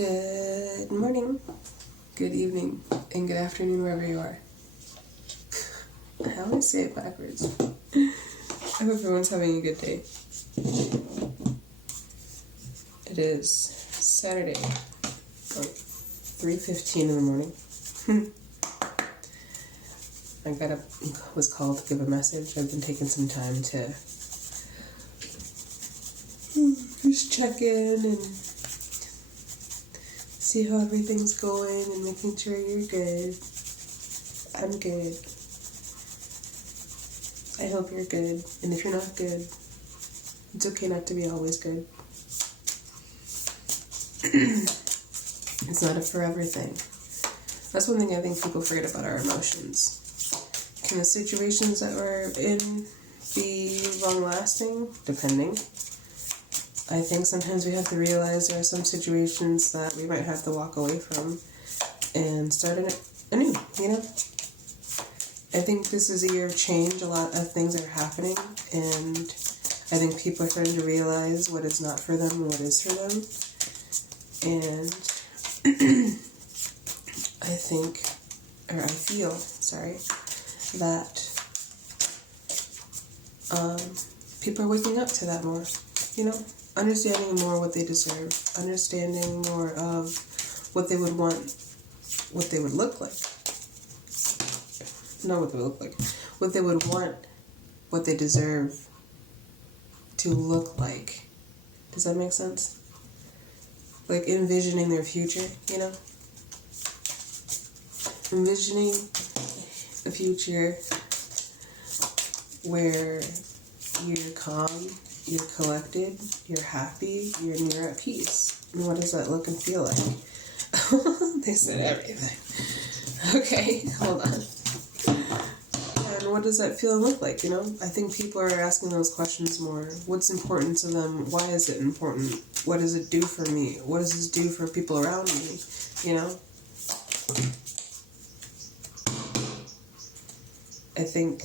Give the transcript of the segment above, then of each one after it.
Good morning, good evening, and good afternoon wherever you are. I always say it backwards. I hope everyone's having a good day. It is Saturday, 3:15 in the morning. Was called to give a message. I've been taking some time to just check in and see how everything's going and making sure you're good. I'm good. I hope you're good. And if you're not good, it's okay not to be always good. It's not a forever thing. That's one thing I think people forget about our emotions. Can the situations that we're in be long-lasting? Depending. I think sometimes we have to realize there are some situations that we might have to walk away from and start anew, you know? I think this is a year of change. A lot of things are happening, and I think people are starting to realize what is not for them and what is for them. And I feel that people are waking up to that more, you know? Understanding more what they deserve, understanding more of what they would want, what they would look like. Not what they would look like. What they would want, what they deserve to look like. Does that make sense? Like envisioning their future, you know? Envisioning a future where you're calm, you're collected, you're happy, you're at peace. And what does that look and feel like? They said everything. Okay, hold on. And what does that feel and look like, you know? I think people are asking those questions more. What's important to them? Why is it important? What does it do for me? What does this do for people around me? You know? I think,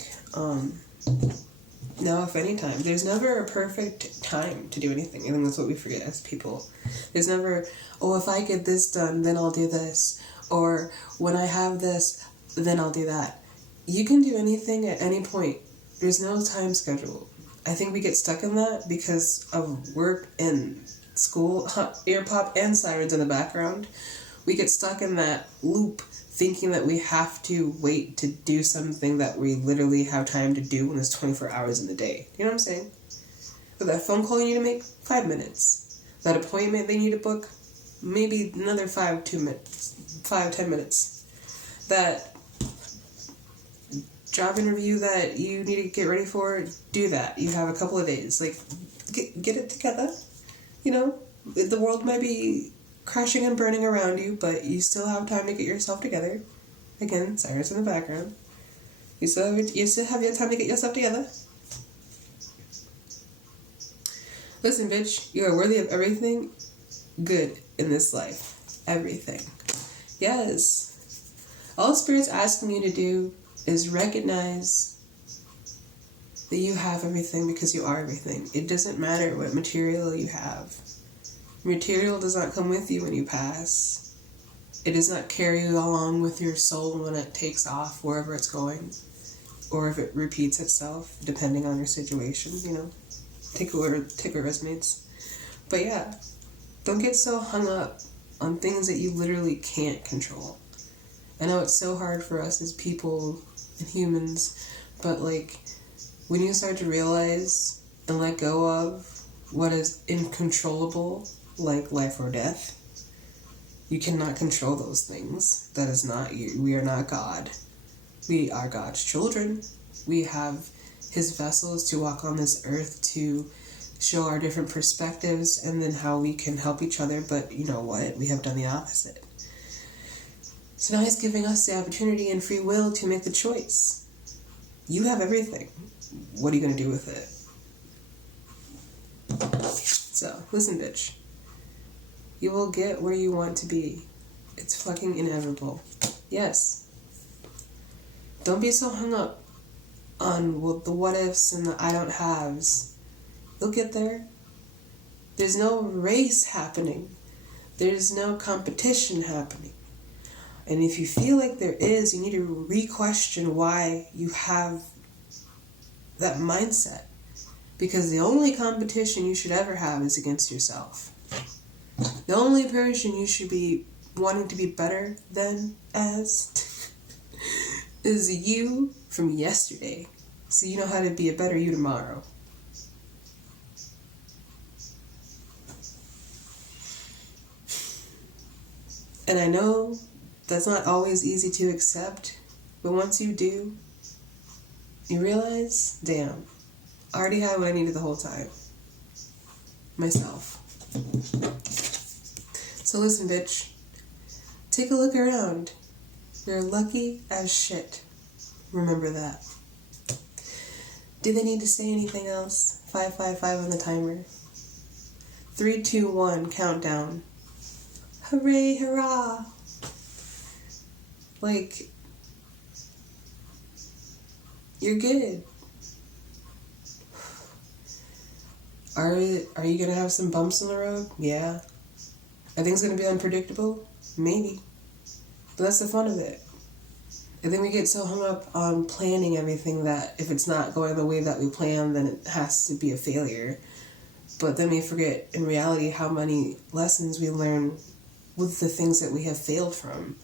now, if any time, there's never a perfect time to do anything. I think that's what we forget as people. There's never, if I get this done, then I'll do this. Or when I have this, then I'll do that. You can do anything at any point. There's no time schedule. I think we get stuck in that because of work and school, ear pop and sirens in the background. We get stuck in that loop thinking that we have to wait to do something that we literally have time to do when there's 24 hours in the day. You know what I'm saying? But that phone call you need to make, 5 minutes. That appointment they need to book, maybe another 10 minutes. That job interview that you need to get ready for, do that. You have a couple of days. Like, get it together. You know, the world might be crashing and burning around you, but you still have time to get yourself together. Again, sirens in the background. You still have your time to get yourself together. Listen, bitch, you are worthy of everything good in this life. Everything. Yes. All Spirit's asking you to do is recognize that you have everything because you are everything. It doesn't matter what material you have. Material does not come with you when you pass. It does not carry you along with your soul when it takes off wherever it's going, or if it repeats itself, depending on your situation, you know. Take what resonates. But yeah, don't get so hung up on things that you literally can't control. I know it's so hard for us as people and humans, but like, when you start to realize and let go of what is uncontrollable, like life or death, you cannot control those things. That is not you. We are not God. We are God's children. We have His vessels to walk on this earth to show our different perspectives and then how we can help each other. But you know what? We have done the opposite. So now He's giving us the opportunity and free will to make the choice. You have everything. What are you going to do with it? So, listen, bitch. You will get where you want to be. It's fucking inevitable. Yes. Don't be so hung up on the what ifs and the I don't haves. You'll get there. There's no race happening. There's no competition happening. And if you feel like there is, you need to re-question why you have that mindset. Because the only competition you should ever have is against yourself. The only person you should be wanting to be better than as is you from yesterday. So you know how to be a better you tomorrow. And I know that's not always easy to accept, but once you do, you realize, damn, I already had what I needed the whole time. Myself. So listen, bitch. Take a look around. You're lucky as shit. Remember that. Do they need to say anything else? 555 on the timer. 3, 2, 1, countdown. Hooray, hurrah. Like, you're good. Are you going to have some bumps in the road? Yeah. Are things going to be unpredictable? Maybe. But that's the fun of it. I think we get so hung up on planning everything that if it's not going the way that we plan, then it has to be a failure. But then we forget, in reality, how many lessons we learn with the things that we have failed from.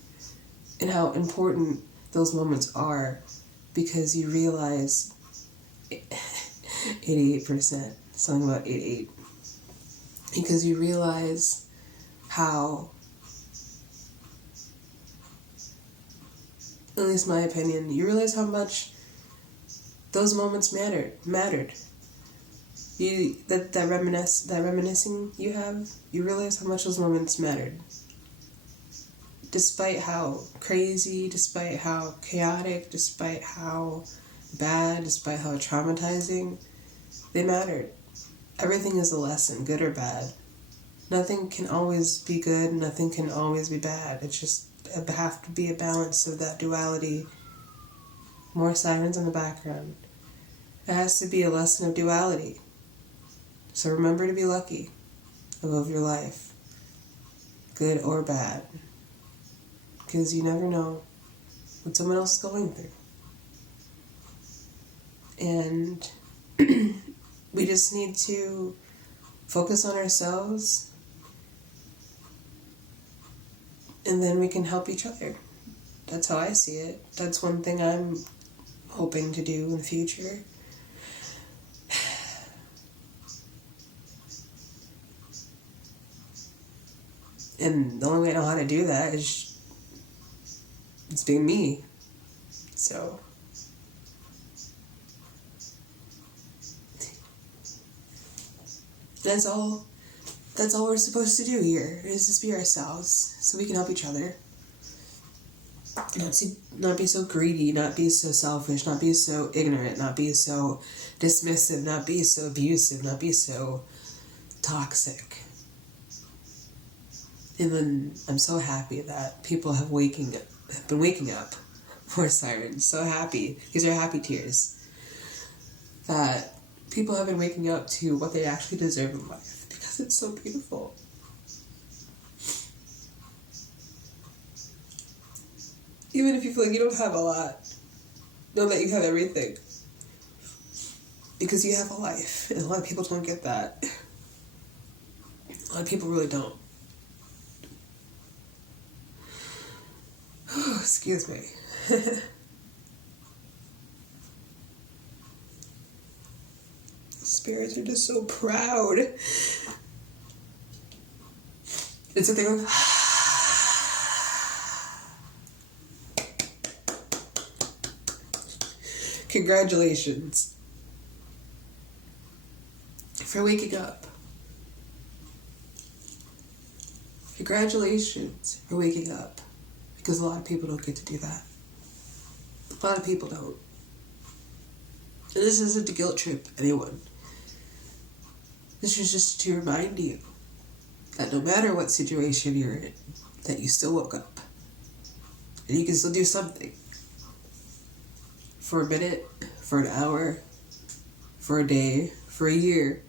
And how important those moments are. Because you realize 88%. Something about 88. Because you realize how, at least my opinion, you realize how much those moments mattered. That reminiscing you have, you realize how much those moments mattered. Despite how crazy, despite how chaotic, despite how bad, despite how traumatizing, they mattered. Everything is a lesson, good or bad. Nothing can always be good, nothing can always be bad. It's just have to be a balance of that duality. More sirens in the background. It has to be a lesson of duality. So remember to be lucky above your life, good or bad. Because you never know what someone else is going through. And we just need to focus on ourselves, and then we can help each other. That's how I see it. That's one thing I'm hoping to do in the future. And the only way I know how to do that is it's being me. So that's all we're supposed to do here, is just be ourselves so we can help each other. Not be so greedy, not be so selfish, not be so ignorant, not be so dismissive, not be so abusive, not be so toxic. And then I'm so happy that people have been waking up for sirens. So happy. These are happy tears. That people have been waking up to what they actually deserve in life, because it's so beautiful. Even if you feel like you don't have a lot, know that you have everything. Because you have a life. And a lot of people don't get that. A lot of people really don't. Excuse me. Spirits are just so proud. It's a thing of congratulations for waking up. Congratulations for waking up. Because a lot of people don't get to do that. A lot of people don't. And this isn't to guilt trip anyone. This is just to remind you that no matter what situation you're in, that you still woke up. And you can still do something. For a minute, for an hour, for a day, for a year.